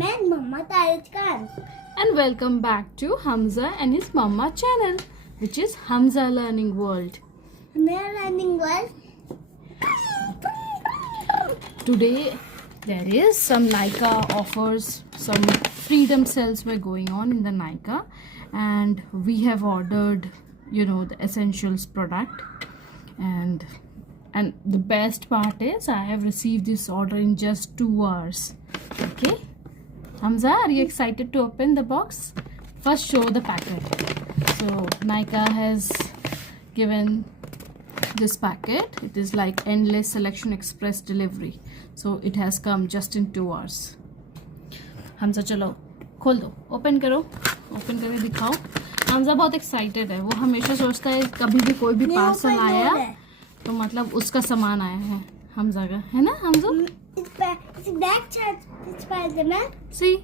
मैं मम्मा तारिज Khan And welcome back to Hamza and his Mama channel, which is Hamza Learning World. मेरा learning world Today there is some Nykaa offers, some freedom sales were going on in the Nykaa, and we have ordered, the essentials product, and the best part is I have received this order in just 2 hours. Okay, Hamza, are you excited to open the box? First show the packet. So Nykaa has given this packet. It is like endless selection express delivery, so it has come just in 2 hours. Hamza, चलो खोल दो, open करो, open करके दिखाओ. हमजा बहुत excited है. वो हमेशा सोचता है कभी भी कोई भी पार्सल आया तो मतलब उसका सामान आया है हमजा का, है ना हमजा? सी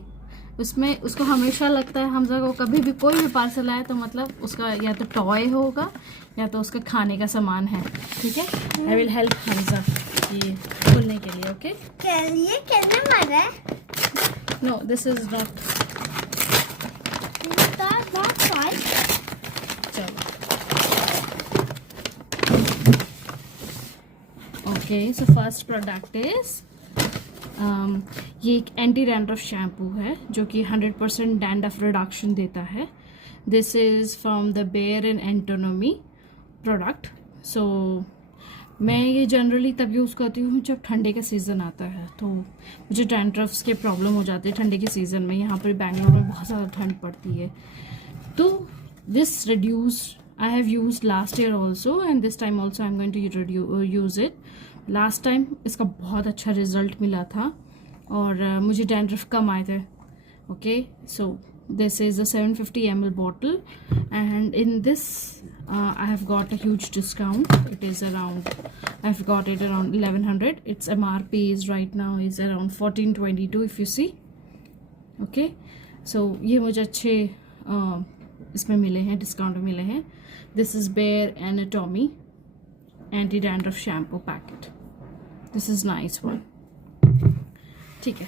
उसमें उसको हमेशा लगता है हमजा को कभी भी कोई भी पार्सल आए तो मतलब उसका या तो टॉय होगा या तो उसके खाने का सामान है. ठीक है, आई विल हेल्प हमजा ये खोलने के लिए. ओके, कैसे मारा है? No, this is not. Okay, so first product is ये एक एंटी डैंड्रफ शैम्पू है जो कि 100% डैंड्रफ रिडक्शन देता है. This is from the bare and anatomy product. So मैं ये जनरली तब यूज़ करती हूँ जब ठंडे का सीज़न आता है, तो मुझे डैंड्रफ्स के प्रॉब्लम हो जाती है ठंडे के सीज़न में. यहाँ पर बेंगलोर में बहुत ज़्यादा ठंड पड़ती है, तो this reduced I have used last year also and this time also I'm going to use it. Last time इसका बहुत अच्छा रिजल्ट मिला था और मुझे डैंड्रफ कम आए थे. Okay, so this is a 750 ml bottle and in this I have got a huge discount. It is around, I've got it around 1100. Its MRP is right now is around 1422 if you see. Okay, so ये मुझे अच्छे इसमें मिले हैं, discount में मिले हैं. This is Bare Anatomy anti dandruff shampoo packet. This is nice one. ठीक है,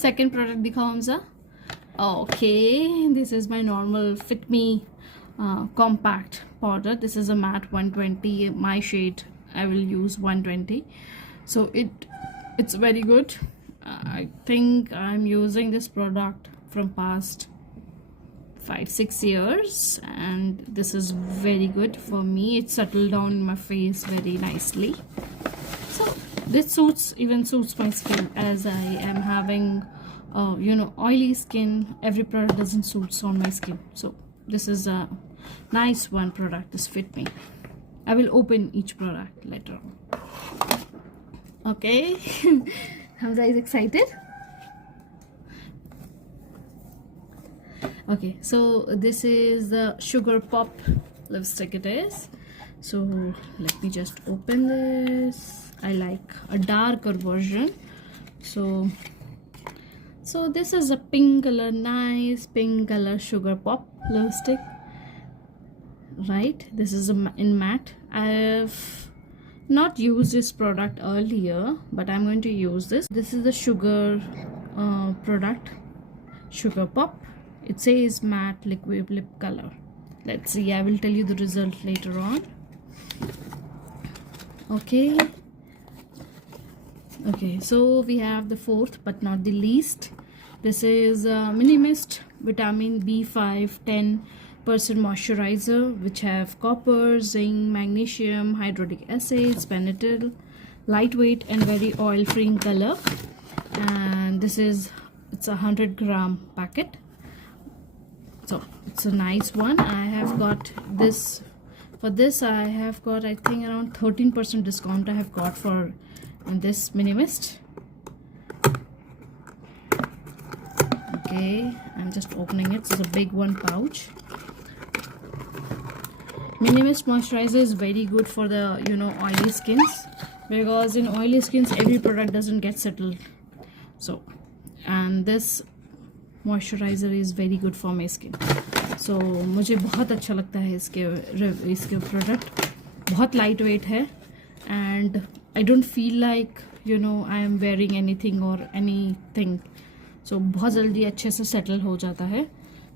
सेकेंड प्रोडक्ट दिखाओ Hamza. Okay, this is my normal Fit Me compact powder. This is a matte 120. My shade I will use 120. So it's very good. I think I'm using this product from past 5-6 years and this is very good for me. It settled down my face very nicely, so this even suits my skin as I am having oily skin. Every product doesn't suit on my skin, so this is a nice one product. This fit me. I will open each product later on. Okay. Hamza is excited. Okay, so this is the Sugar Pop lipstick it is. So let me just open this. I like a darker version. So this is a pink color, nice pink color Sugar Pop lipstick. Right, this is in matte. I have not used this product earlier, but I'm going to use this. This is the sugar product, Sugar Pop. It says matte liquid lip color. Let's see, I will tell you the result later on. Okay, so we have the fourth but not the least. This is Mini Mist Vitamin B5 10% moisturizer, which have copper, zinc, magnesium, hyaluronic acid, pentyl, lightweight and very oil free in color. And it's a 100-gram packet. So it's a nice one. I have got this. For this I have got, I think, around 13% discount I have got for this Mini Mist. Okay, I'm just opening it. It's a big one pouch. Mini Mist moisturizer is very good for the oily skins, because in oily skins every product doesn't get settled. So and this moisturiser is very good for my skin. So मुझे बहुत अच्छा लगता है इसके product. बहुत light weight है and I don't feel like I am wearing anything और anything. So बहुत जल्दी अच्छे से सेटल हो जाता है.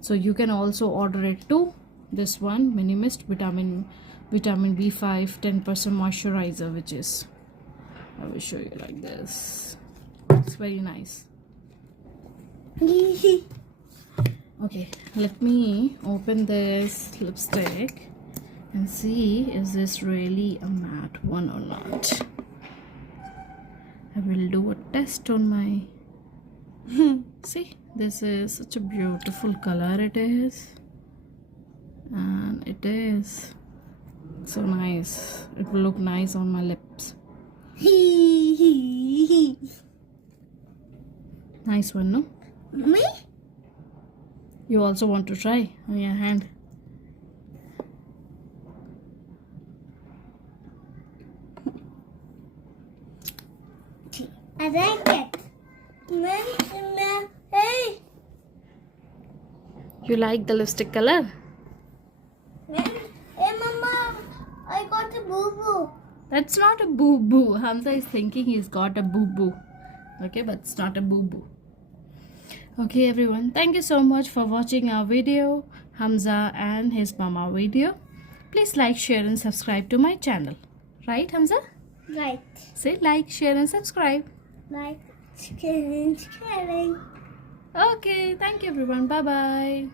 So you can also order it to this one Minimist vitamin B5 10% moisturizer, which is, I will show you like this. It's very nice. Okay, let me open this lipstick and see is this really a matte one or not. I will do a test on my see, this is such a beautiful color it is, and it is so nice. It will look nice on my lips. Nice one, no? Me? You also want to try on your hand? I like it. Hey. You like the lipstick color? Hey, Mama. I got a boo-boo. That's not a boo-boo. Hamza is thinking he's got a boo-boo. Okay, but it's not a boo-boo. Okay, everyone. Thank you so much for watching our video, Hamza and his mama video. Please like, share and subscribe to my channel. Right, Hamza? Right. Say like, share and subscribe. Like, scaring. Okay, thank you everyone. Bye-bye.